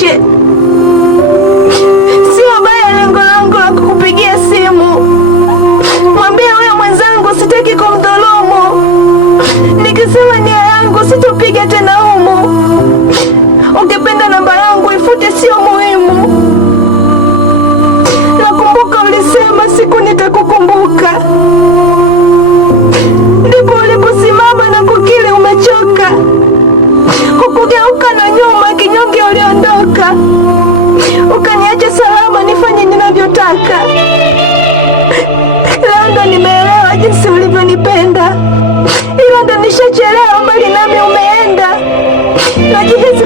niache. Sio baya lengo langu la kukupigia simu. Mwambie huyo mwenzangu sitaki kumdhulumu. Nikisema nia yangu sitopiga tena humu. Ungependa namba yangu ifute, sio muhimu. Nakumbuka ulisema siku nitakukumbuka. Ndipo uliposimama na kukiri umechoka. Hukugeuka na nyuma, kinyonge uliondoka. Ukaniacha salama nifanye ninavyotaka. Leo ndo nimeelewa jinsi ulivyonipenda. Ila ndo nishachelewa, mbali nami umeenda. Najihisi